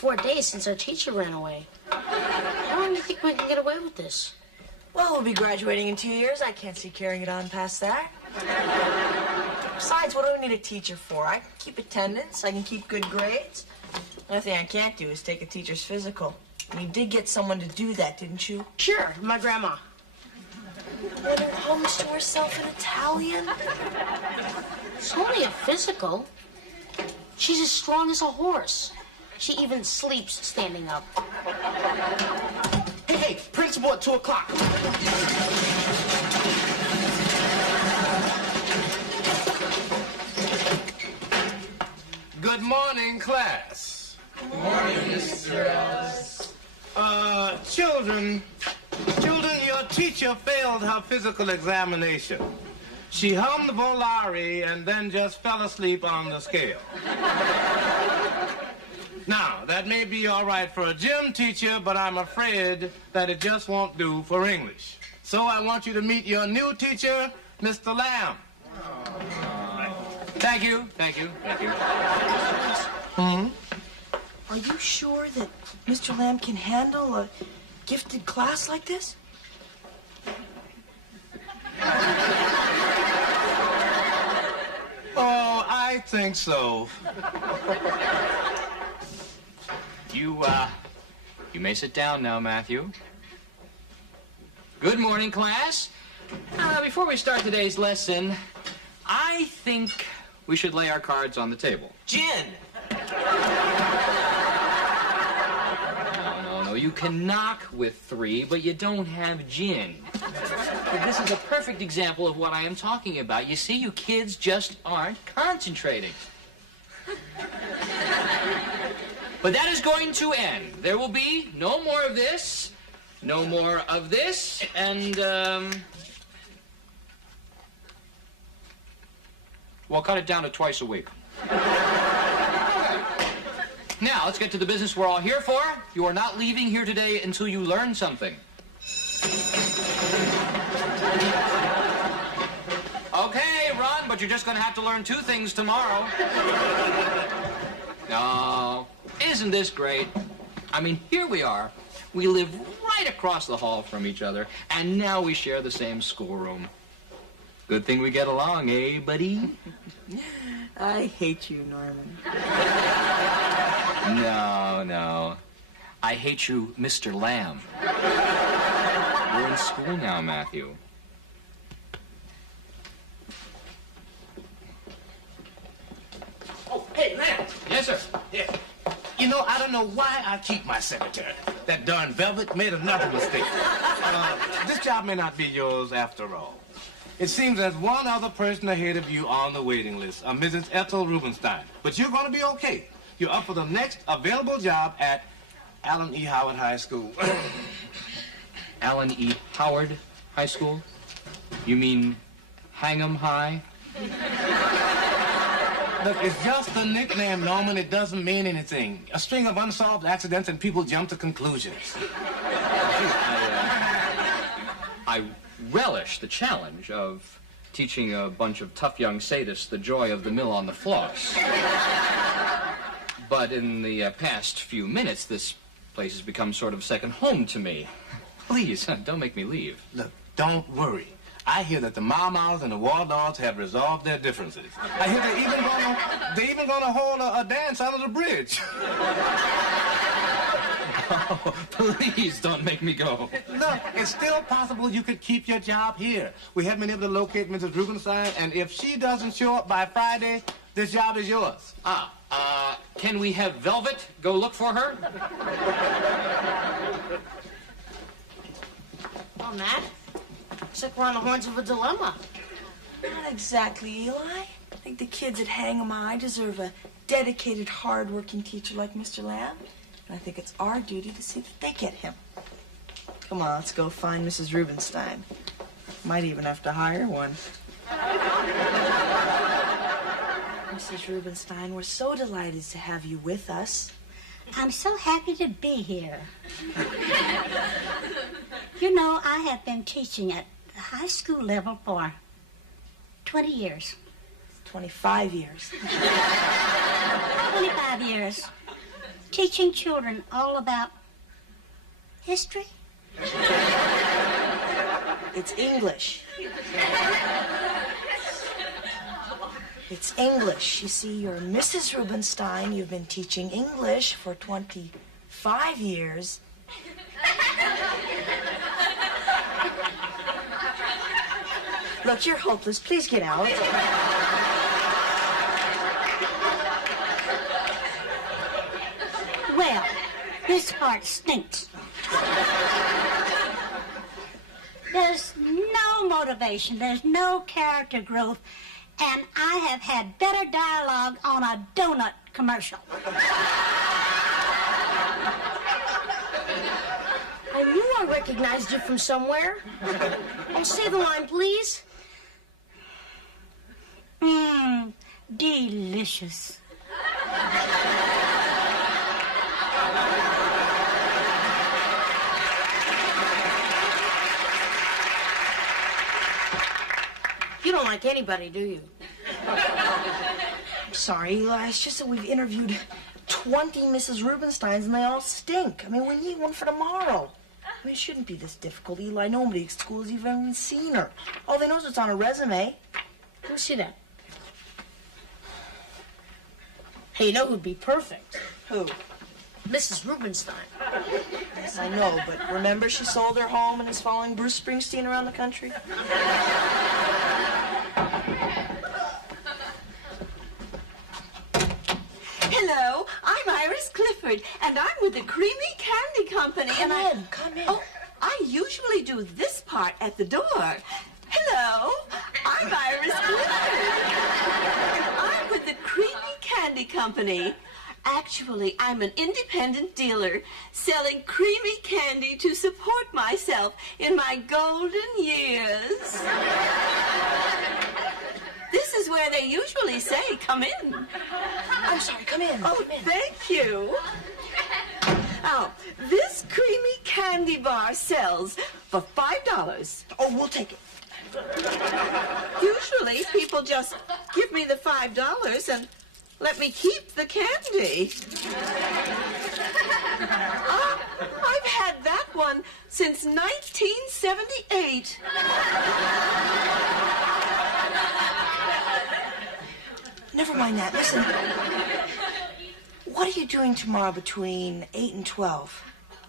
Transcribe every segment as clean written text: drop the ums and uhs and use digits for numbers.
4 days since our teacher ran away. How long do you think we can get away with this? Well, we'll be graduating in 2 years. I can't see carrying it on past that. Besides, what do I need a teacher for? I can keep attendance. I can keep good grades. The only thing I can't do is take a teacher's physical. And you did get someone to do that, didn't you? Sure, my grandma. Learning homes to herself in Italian? It's only a physical. She's as strong as a horse. She even sleeps standing up. Hey, principal at 2 o'clock. Good morning, class. Good morning, Mr. Ellis. Children, your teacher failed her physical examination. She hummed the Volare and then just fell asleep on the scale. Now, that may be all right for a gym teacher, but I'm afraid that it just won't do for English. So I want you to meet your new teacher, Mr. Lamb. Thank you. Are you sure that Mr. Lamb can handle a gifted class like this? Oh, I think so. You may sit down now, Matthew. Good morning, class. Before we start today's lesson, I think we should lay our cards on the table. Gin! No, you can knock with 3, but you don't have gin. This is a perfect example of what I am talking about. You see, you kids just aren't concentrating. But that is going to end. There will be no more of this, no more of this, and, well, cut it down to twice a week. Now, let's get to the business we're all here for. You are not leaving here today until you learn something. Okay, run, but you're just going to have to learn 2 things tomorrow. No, isn't this great? I mean, here we are. We live right across the hall from each other, and now we share the same schoolroom. Good thing we get along, eh, buddy? I hate you, Norman. No. I hate you, Mr. Lamb. We're in school now, Matthew. Oh, hey, Lamb. Yes, sir. Yeah. You know, I don't know why I keep my secretary. That darn Velvet made another mistake. This job may not be yours after all. It seems there's one other person ahead of you on the waiting list, a Mrs. Ethel Rubenstein. But you're going to be okay. You're up for the next available job at Allen E. Howard High School. Allen E. Howard High School? You mean Hang'em High? Look, it's just a nickname, Norman. It doesn't mean anything. A string of unsolved accidents and people jump to conclusions. I relish the challenge of teaching a bunch of tough young sadists the joy of the mill on the floss. But in the past few minutes, this place has become sort of second home to me. Please, don't make me leave. Look, don't worry. I hear that the Mau-Maus and the Warlords have resolved their differences. I hear they're even gonna hold a dance under the bridge. Oh, please don't make me go. Look, it's still possible you could keep your job here. We haven't been able to locate Mrs. Rubenstein, and if she doesn't show up by Friday, this job is yours. Can we have Velvet go look for her? Well, Matt, looks like we're on the horns of a dilemma. Not exactly, Eli. I think the kids at Hang'em High deserve a dedicated, hard-working teacher like Mr. Lamb. And I think it's our duty to see that they get him. Come on, let's go find Mrs. Rubenstein. Might even have to hire one. Mrs. Rubenstein, we're so delighted to have you with us. I'm so happy to be here. You know, I have been teaching at the high school level for 20 years. 25 years. 25 years. teaching children all about history? It's English. It's English. You see, you're Mrs. Rubenstein. You've been teaching English for 25 years. Look, you're hopeless. Please get out. Well, this part stinks. There's no motivation, there's no character growth, and I have had better dialogue on a donut commercial. I knew I recognized you from somewhere. Oh, say the line, please. Delicious. You don't like anybody, do you? I'm sorry, Eli. It's just that we've interviewed 20 Mrs. Rubensteins and they all stink. I mean, we need one for tomorrow. I mean, it shouldn't be this difficult, Eli. Nobody at school has even seen her. All they know is it's on her resume. Let me see that. Hey, you know who'd be perfect? Who? Mrs. Rubenstein. Yes, I know, but remember she sold her home and is following Bruce Springsteen around the country? Hello, I'm Iris Clifford, and I'm with the Creamy Candy Company. Come in. Oh, I usually do this part at the door. Hello, I'm Iris Clifford, and I'm with the Creamy Candy Company. Actually, I'm an independent dealer selling creamy candy to support myself in my golden years. This is where they usually say, come in. I'm sorry, come in. Oh, come in. thank you. Oh, this creamy candy bar sells for $5. Oh, we'll take it. Usually, people just give me the $5 and let me keep the candy. I've had that one since 1978. Never mind that. Listen, what are you doing tomorrow between 8 and 12?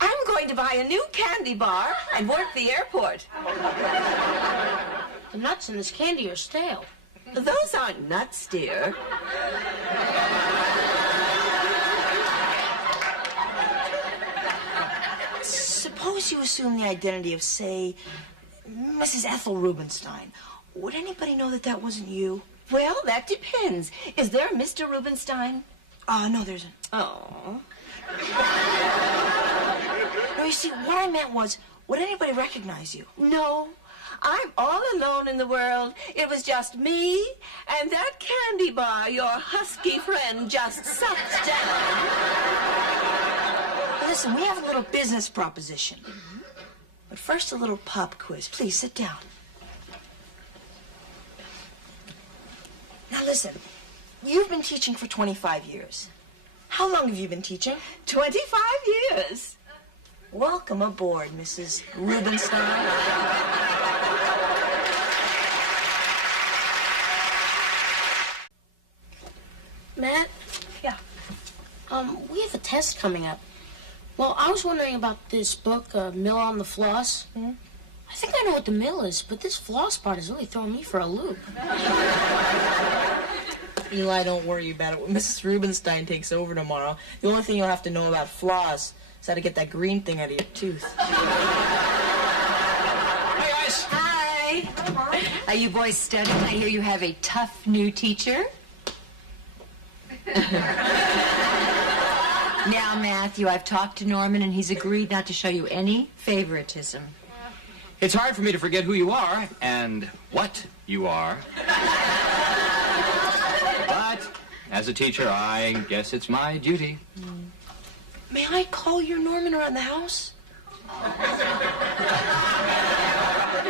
I'm going to buy a new candy bar and work the airport. The nuts in this candy are stale. Those aren't nuts, dear. Suppose you assume the identity of, say, Mrs. Ethel Rubenstein. Would anybody know that that wasn't you? Well, that depends. Is there a Mr. Rubenstein? No, there isn't. Oh. No, you see, what I meant was, would anybody recognize you? No, I'm all alone in the world. It was just me and that candy bar your husky friend just sucked down. Listen, we have a little business proposition. But first, a little pop quiz. Please, sit down. Now, listen. You've been teaching for 25 years. How long have you been teaching? 25 years. Welcome aboard, Mrs. Rubenstein. Matt? Yeah. We have a test coming up. Well, I was wondering about this book, Mill on the Floss. Hmm? I think I know what the mill is, but this floss part is really throwing me for a loop. Eli, don't worry about it. When Mrs. Rubenstein takes over tomorrow, the only thing you'll have to know about floss is how to get that green thing out of your tooth. Hi, guys. Hi. Are you boys studying? I hear you have a tough new teacher. Now, Matthew, I've talked to Norman, and he's agreed not to show you any favoritism. It's hard for me to forget who you are and what you are. But as a teacher, I guess it's my duty. May I call your Norman around the house?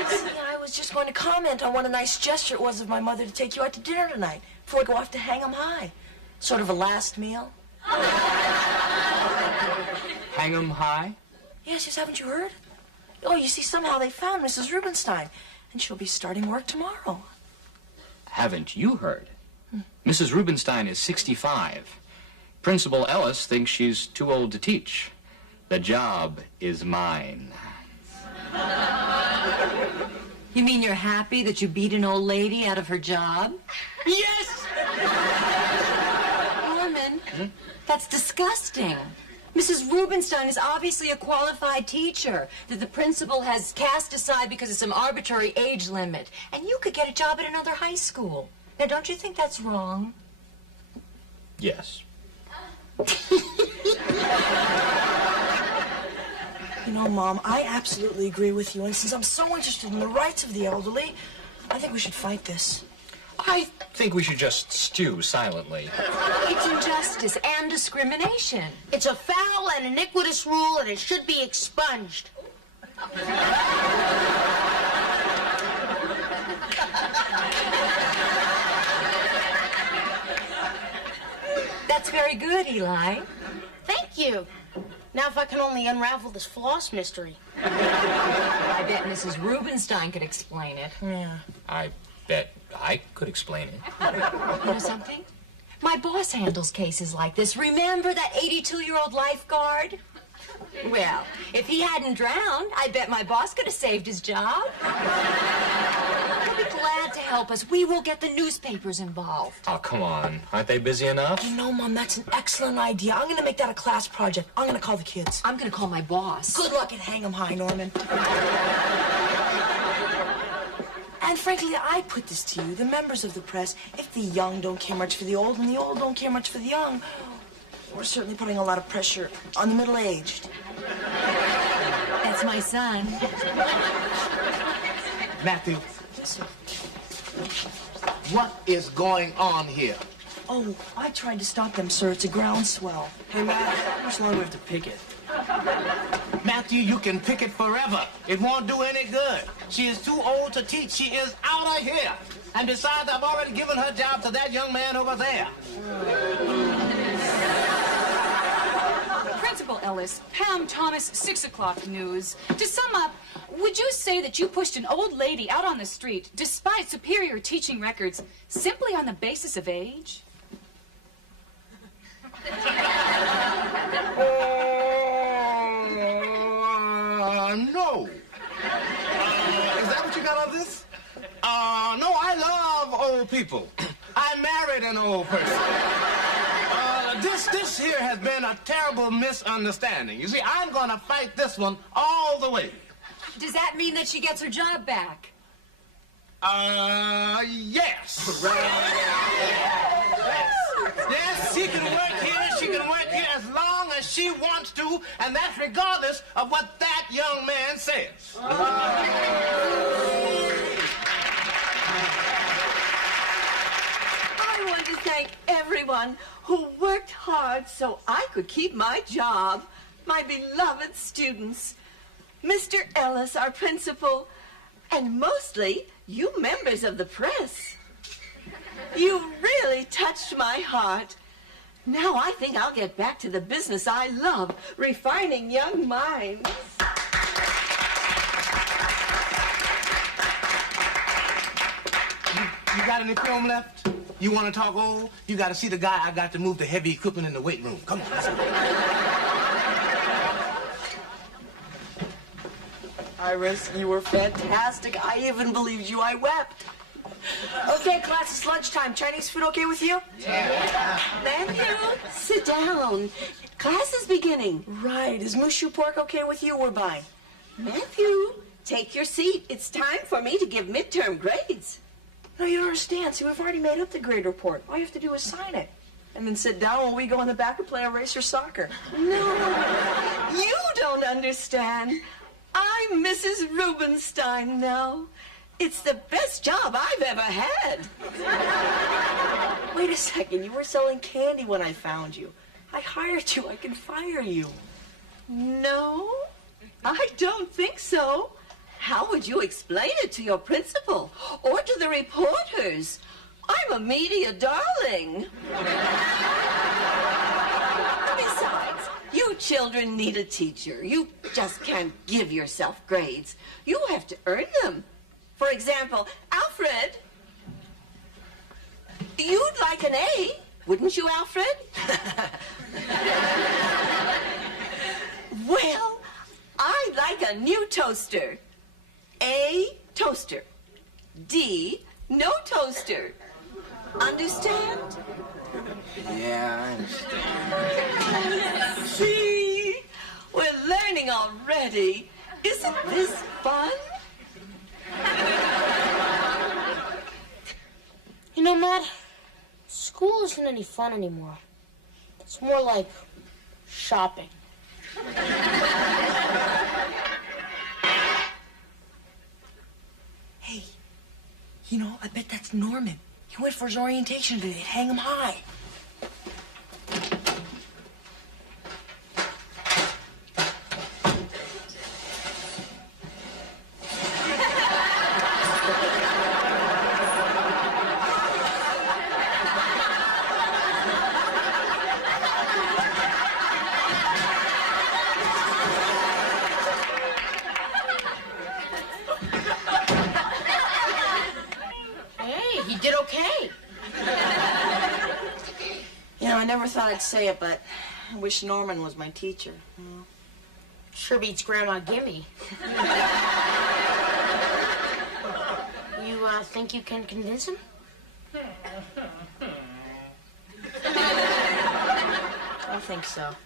See, I was just going to comment on what a nice gesture it was of my mother to take you out to dinner tonight before I go off to hang 'em high. Sort of a last meal. Hang 'em high? Yes, haven't you heard? Oh, you see, somehow they found Mrs. Rubenstein, and she'll be starting work tomorrow. Haven't you heard? Mrs. Rubenstein is 65. Principal Ellis thinks she's too old to teach. The job is mine. You mean you're happy that you beat an old lady out of her job? Yes! Norman, that's disgusting. Mrs. Rubenstein is obviously a qualified teacher that the principal has cast aside because of some arbitrary age limit. And you could get a job at another high school. Now, don't you think that's wrong? Yes. You know, Mom, I absolutely agree with you, and since I'm so interested in the rights of the elderly, I think we should fight this. I think we should just stew silently. It's injustice and discrimination. It's a foul and iniquitous rule, and it should be expunged. That's very good, Eli. Thank you. Now if I can only unravel this floss mystery. I bet Mrs. Rubenstein could explain it. Yeah. I bet I could explain it. You know something? My boss handles cases like this. Remember that 82-year-old lifeguard? Well, if he hadn't drowned, I bet my boss could have saved his job. He'll be glad to help us. We will get the newspapers involved. Oh, come on. Aren't they busy enough? You know, Mom, that's an excellent idea. I'm going to make that a class project. I'm going to call the kids. I'm going to call my boss. Good luck and hang 'em high, Norman. And frankly, I put this to you, the members of the press. If the young don't care much for the old and the old don't care much for the young, we're certainly putting a lot of pressure on the middle-aged. That's my son. Matthew, what is going on here? Oh, I tried to stop them, sir. It's a groundswell. Hey, Matt, how much longer do we have to pick it? Matthew, you can pick it forever. It won't do any good. She is too old to teach. She is out of here. And besides, I've already given her job to that young man over there. Principal Ellis, Pam Thomas, 6 o'clock news. To sum up, would you say that you pushed an old lady out on the street despite superior teaching records simply on the basis of age? No. Is that what you got out of this? No, I love old people. I married an old person. This here has been a terrible misunderstanding. You see, I'm going to fight this one all the way. Does that mean that she gets her job back? Yes. Yes, she can work here. She can work here as long as she wants to, and that's regardless of what that young man says. I want to thank everyone who worked hard so I could keep my job. My beloved students, Mr. Ellis, our principal, and mostly you members of the press. You really touched my heart. Now I think I'll get back to the business I love, refining young minds. You got any film left? You want to talk old? You got to see the guy I got to move the heavy equipment in the weight room. Come on. Let's go. Iris, you were fantastic. I even believed you. I wept. Okay, class, it's lunchtime. Chinese food okay with you? Matthew, sit down. Class is beginning. Right. Is mushu pork okay with you? We're buying. Matthew, take your seat. It's time for me to give midterm grades. No, you don't understand. See, we've already made up the grade report. All you have to do is sign it. And then sit down while we go in the back and play eraser soccer. No, you don't understand. I'm Mrs. Rubenstein now. It's the best job I've ever had. Wait a second. You were selling candy when I found you. I hired you. I can fire you. No, I don't think so. How would you explain it to your principal or to the reporters? I'm a media darling. children need a teacher. You just can't give yourself grades. You have to earn them. For example, Alfred, you'd like an A, wouldn't you, Alfred? Well, I'd like a new toaster. A, toaster. D, no toaster. Understand? Yeah, I understand. See? We're learning already. Isn't this fun? You know, Matt, school isn't any fun anymore. It's more like shopping. Hey, you know, I bet that's Norman. He went for his orientation today. Hang him high. He did okay. You know, I never thought I'd say it, but I wish Norman was my teacher. Sure beats Grandma Gimme. You think you can convince him? I think so.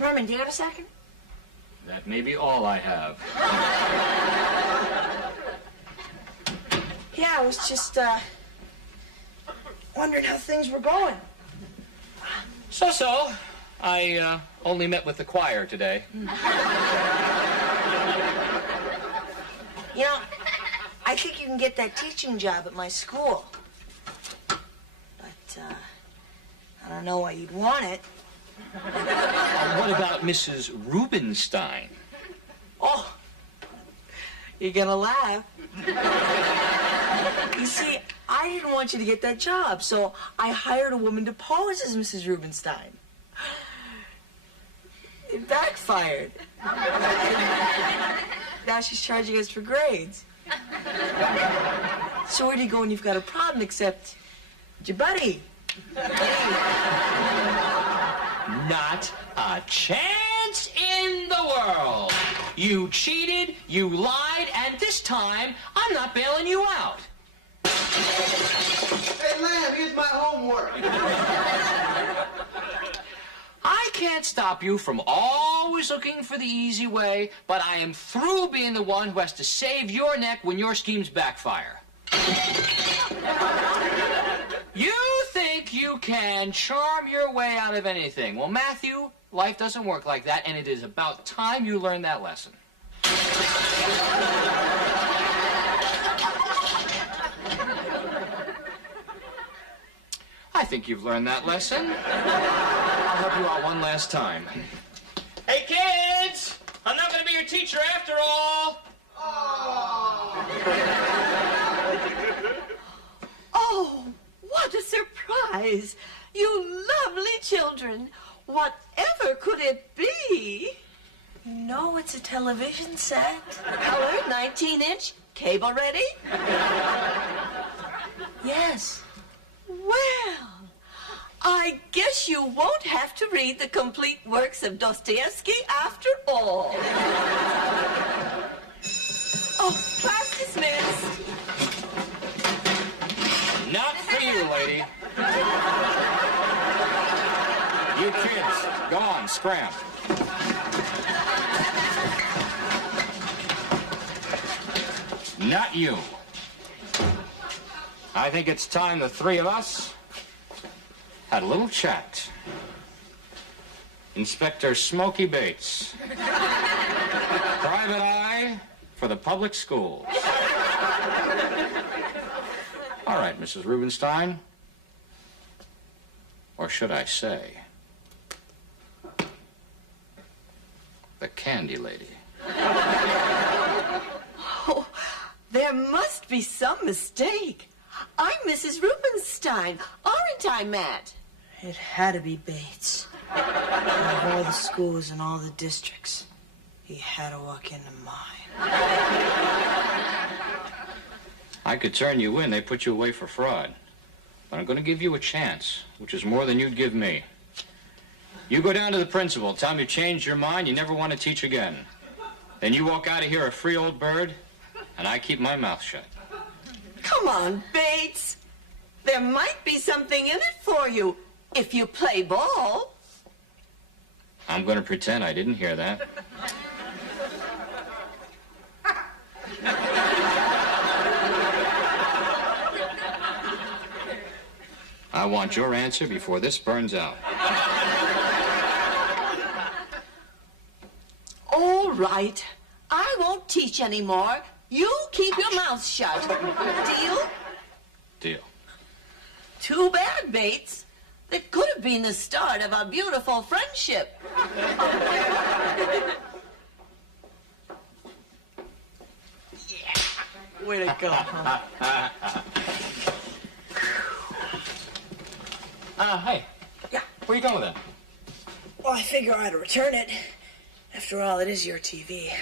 Norman, do you have a second? That may be all I have. Yeah, I was just, wondering how things were going. So. I only met with the choir today. You know, I think you can get that teaching job at my school. But, I don't know why you'd want it. What about Mrs. Rubenstein? Oh, you're gonna laugh. You see, I didn't want you to get that job, so I hired a woman to pose as Mrs. Rubenstein. It backfired. Now she's charging us for grades. So where do you go when you've got a problem except your buddy? Not a chance in the world. You cheated, you lied, and this time, I'm not bailing you out. Hey, Lamb, here's my homework. I can't stop you from always looking for the easy way, but I am through being the one who has to save your neck when your schemes backfire. You think you can charm your way out of anything. Well, Matthew, life doesn't work like that, and it is about time you learned that lesson. I think you've learned that lesson. I'll help you out one last time. Hey, kids! I'm not going to be your teacher after all. Oh, what a surprise. You lovely children. Whatever could it be? No, it's a television set. Color, 19-inch, cable ready? Yes. Well, I guess you won't have to read the complete works of Dostoevsky after all. Oh, class dismissed. Not for you, lady. You kids, go on, scram. Not you. I think it's time the three of us had a little chat. Inspector Smokey Bates. Private eye for the public schools. All right, Mrs. Rubenstein. Or should I say, the candy lady. Oh, there must be some mistake. I'm Mrs. Rubenstein, aren't I, Matt? It had to be Bates. Out of all the schools in all the districts, he had to walk into mine. I could turn you in. They put you away for fraud. But I'm going to give you a chance, which is more than you'd give me. You go down to the principal, tell him you changed your mind, you never want to teach again. Then you walk out of here a free old bird, and I keep my mouth shut. Come on, Bates. There might be something in it for you if you play ball. I'm going to pretend I didn't hear that. I want your answer before this burns out. All right. I won't teach anymore. You keep your mouth shut. Deal? Deal. Too bad, Bates. That could have been the start of a beautiful friendship. Way to go, huh? Hey. Yeah. Where you going with that? Well, I figure I ought to return it. After all, it is your TV.